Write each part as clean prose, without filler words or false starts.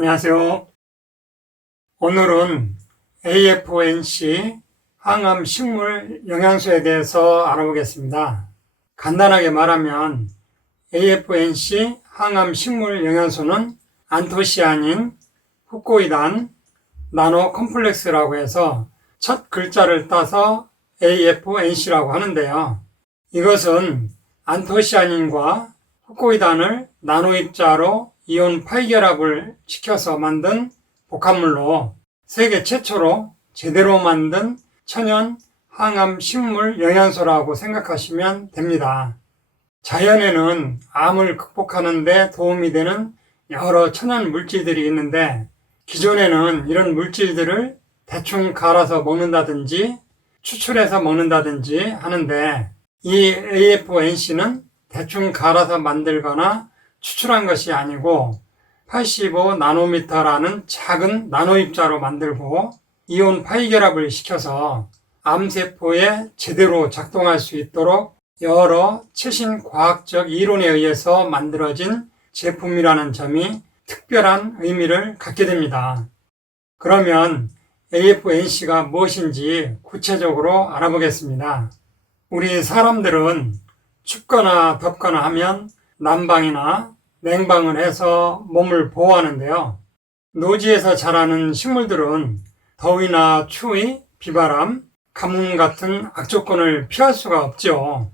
안녕하세요. 오늘은 AFNC 항암 식물 영양소에 대해서 알아보겠습니다. 간단하게 말하면 AFNC 항암 식물 영양소는 안토시아닌, 후코이단, 나노 컴플렉스라고 해서 첫 글자를 따서 AFNC라고 하는데요. 이것은 안토시아닌과 후코이단을 나노 입자로 이온 파이결합을 시켜서 만든 복합물로 세계 최초로 제대로 만든 천연 항암 식물 영양소라고 생각하시면 됩니다. 자연에는 암을 극복하는 데 도움이 되는 여러 천연 물질들이 있는데 기존에는 이런 물질들을 대충 갈아서 먹는다든지 추출해서 먹는다든지 하는데 이 AFNC는 대충 갈아서 만들거나 추출한 것이 아니고 85나노미터라는 작은 나노 입자로 만들고 이온 파이결합을 시켜서 암세포에 제대로 작동할 수 있도록 여러 최신 과학적 이론에 의해서 만들어진 제품이라는 점이 특별한 의미를 갖게 됩니다. 그러면 AFNC가 무엇인지 구체적으로 알아보겠습니다. 우리 사람들은 춥거나 덥거나 하면 난방이나 냉방을 해서 몸을 보호하는데요. 노지에서 자라는 식물들은 더위나 추위, 비바람, 가뭄 같은 악조건을 피할 수가 없죠.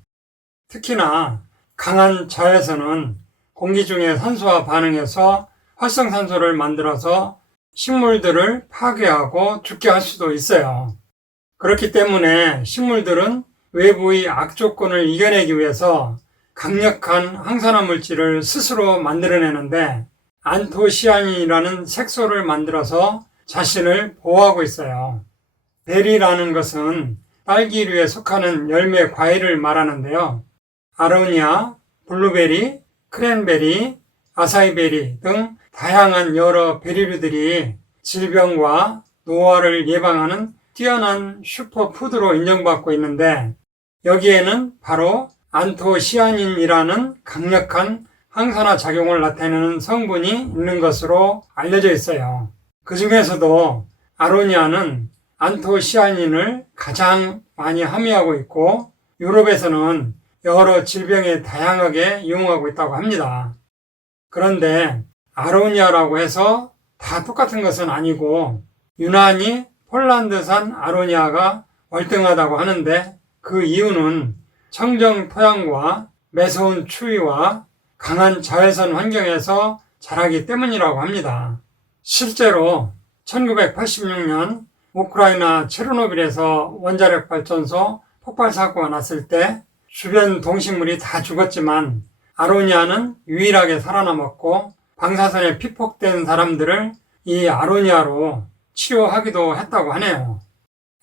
특히나 강한 자외선은 공기 중에 산소와 반응해서 활성산소를 만들어서 식물들을 파괴하고 죽게 할 수도 있어요. 그렇기 때문에 식물들은 외부의 악조건을 이겨내기 위해서 강력한 항산화 물질을 스스로 만들어내는데 안토시아닌이라는 색소를 만들어서 자신을 보호하고 있어요. 베리라는 것은 딸기류에 속하는 열매 과일을 말하는데요. 아로니아, 블루베리, 크랜베리, 아사이베리 등 다양한 여러 베리류들이 질병과 노화를 예방하는 뛰어난 슈퍼푸드로 인정받고 있는데 여기에는 바로 안토시아닌이라는 강력한 항산화 작용을 나타내는 성분이 있는 것으로 알려져 있어요. 그 중에서도 아로니아는 안토시아닌을 가장 많이 함유하고 있고 유럽에서는 여러 질병에 다양하게 이용하고 있다고 합니다. 그런데 아로니아라고 해서 다 똑같은 것은 아니고 유난히 폴란드산 아로니아가 월등하다고 하는데 그 이유는 청정 토양과 매서운 추위와 강한 자외선 환경에서 자라기 때문이라고 합니다. 실제로 1986년 우크라이나 체르노빌에서 원자력 발전소 폭발 사고가 났을 때 주변 동식물이 다 죽었지만 아로니아는 유일하게 살아남았고 방사선에 피폭된 사람들을 이 아로니아로 치료하기도 했다고 하네요.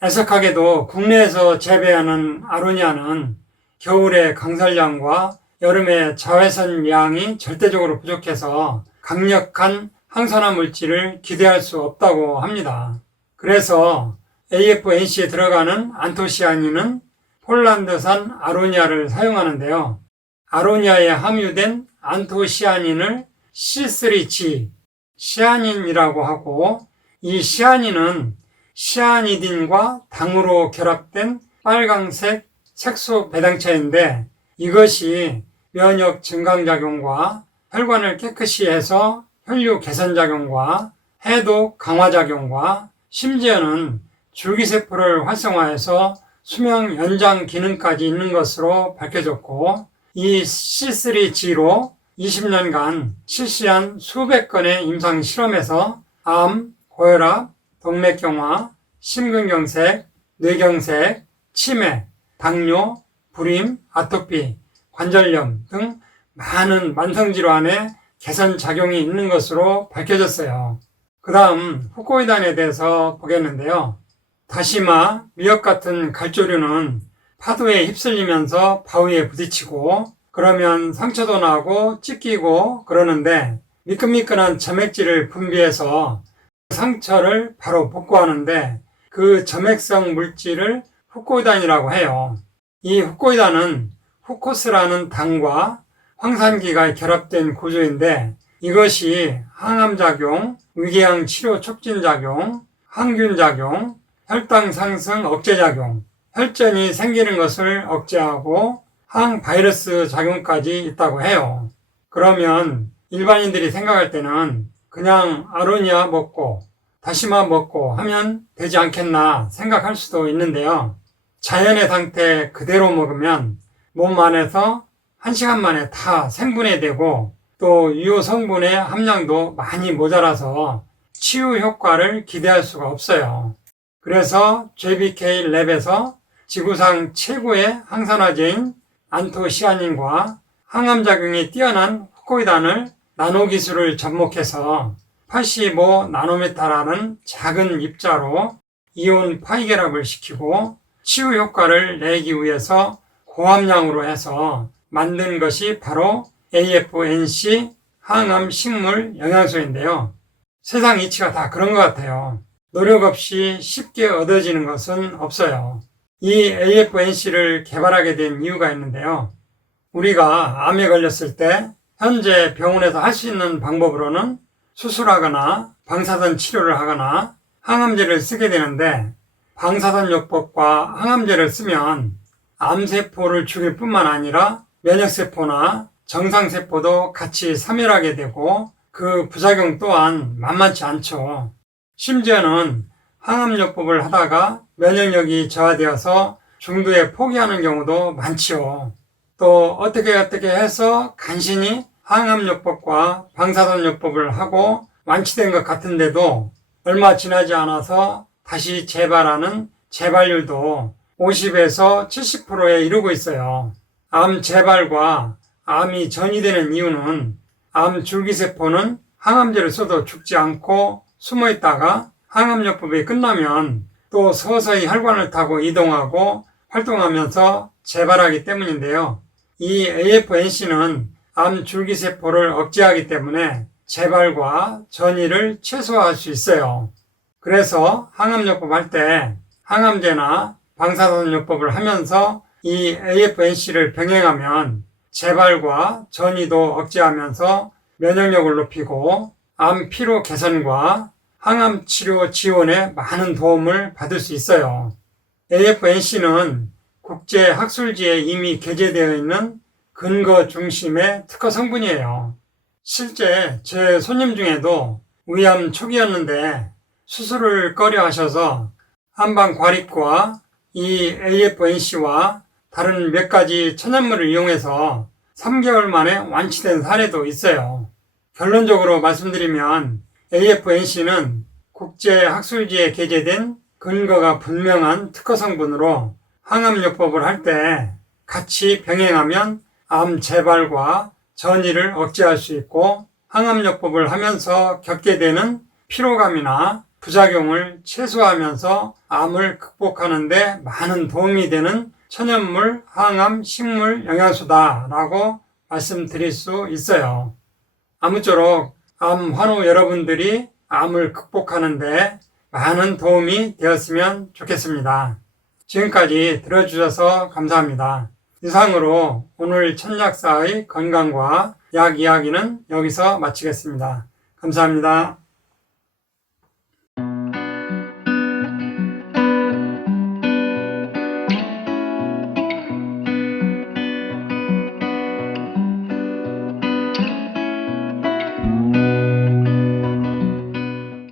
애석하게도 국내에서 재배하는 아로니아는 겨울에 강설량과 여름에 자외선 양이 절대적으로 부족해서 강력한 항산화 물질을 기대할 수 없다고 합니다. 그래서 AFNC에 들어가는 안토시아닌은 폴란드산 아로니아를 사용하는데요. 아로니아에 함유된 안토시아닌을 C3G, 시아닌이라고 하고 이 시아닌은 시아니딘과 당으로 결합된 빨강색 색소 배당체인데 이것이 면역 증강작용과 혈관을 깨끗이 해서 혈류 개선작용과 해독 강화작용과 심지어는 줄기세포를 활성화해서 수명 연장 기능까지 있는 것으로 밝혀졌고 이 C3G로 20년간 실시한 수백 건의 임상 실험에서 암, 고혈압, 동맥경화, 심근경색, 뇌경색, 치매, 당뇨, 불임, 아토피, 관절염 등 많은 만성질환에 개선작용이 있는 것으로 밝혀졌어요. 그 다음 후코이단에 대해서 보겠는데요. 다시마, 미역 같은 갈조류는 파도에 휩쓸리면서 바위에 부딪히고 그러면 상처도 나고 찢기고 그러는데 미끈미끈한 점액질을 분비해서 상처를 바로 복구하는데 그 점액성 물질을 후코이단이라고 해요. 이 후코이단은 후코스라는 당과 황산기가 결합된 구조인데 이것이 항암작용, 위궤양 치료 촉진작용, 항균작용, 혈당 상승 억제작용, 혈전이 생기는 것을 억제하고 항바이러스 작용까지 있다고 해요. 그러면 일반인들이 생각할 때는 그냥 아로니아 먹고 다시마 먹고 하면 되지 않겠나 생각할 수도 있는데요. 자연의 상태 그대로 먹으면 몸 안에서 1시간 만에 다 생분해되고 또 유효 성분의 함량도 많이 모자라서 치유 효과를 기대할 수가 없어요. 그래서 JBK 랩에서 지구상 최고의 항산화제인 안토시아닌과 항암작용이 뛰어난 후코이단을 나노기술을 접목해서 85 나노메타라는 작은 입자로 이온 파이결합을 시키고 치유 효과를 내기 위해서 고함량으로 해서 만든 것이 바로 AFNC 항암 식물 영양소인데요. 세상 이치가 다 그런 것 같아요. 노력 없이 쉽게 얻어지는 것은 없어요. 이 AFNC를 개발하게 된 이유가 있는데요. 우리가 암에 걸렸을 때 현재 병원에서 할 수 있는 방법으로는 수술하거나 방사선 치료를 하거나 항암제를 쓰게 되는데 방사선요법과 항암제를 쓰면 암세포를 죽일 뿐만 아니라 면역세포나 정상세포도 같이 사멸하게 되고 그 부작용 또한 만만치 않죠. 심지어는 항암요법을 하다가 면역력이 저하되어서 중도에 포기하는 경우도 많지요. 또 어떻게 해서 간신히 항암요법과 방사선요법을 하고 완치된 것 같은데도 얼마 지나지 않아서 다시 재발하는 재발률도 50에서 70%에 이르고 있어요. 암 재발과 암이 전이되는 이유는 암 줄기세포는 항암제를 써도 죽지 않고 숨어있다가 항암요법이 끝나면 또 서서히 혈관을 타고 이동하고 활동하면서 재발하기 때문인데요. 이 AFNC는 암 줄기세포를 억제하기 때문에 재발과 전이를 최소화할 수 있어요. 그래서 항암요법 할 때 항암제나 방사선요법을 하면서 이 AFNC를 병행하면 재발과 전이도 억제하면서 면역력을 높이고 암 피로 개선과 항암 치료 지원에 많은 도움을 받을 수 있어요. AFNC는 국제학술지에 이미 게재되어 있는 근거 중심의 특허 성분이에요. 실제 제 손님 중에도 위암 초기였는데 수술을 꺼려 하셔서 한방과립과 이 AFNC와 다른 몇 가지 천연물을 이용해서 3개월 만에 완치된 사례도 있어요. 결론적으로 말씀드리면 AFNC는 국제학술지에 게재된 근거가 분명한 특허 성분으로 항암요법을 할 때 같이 병행하면 암 재발과 전이를 억제할 수 있고 항암요법을 하면서 겪게 되는 피로감이나 부작용을 최소화하면서 암을 극복하는 데 많은 도움이 되는 천연물 항암 식물 영양소다라고 말씀드릴 수 있어요. 아무쪼록 암 환우 여러분들이 암을 극복하는 데 많은 도움이 되었으면 좋겠습니다. 지금까지 들어주셔서 감사합니다. 이상으로 오늘 천약사의 건강과 약 이야기는 여기서 마치겠습니다. 감사합니다.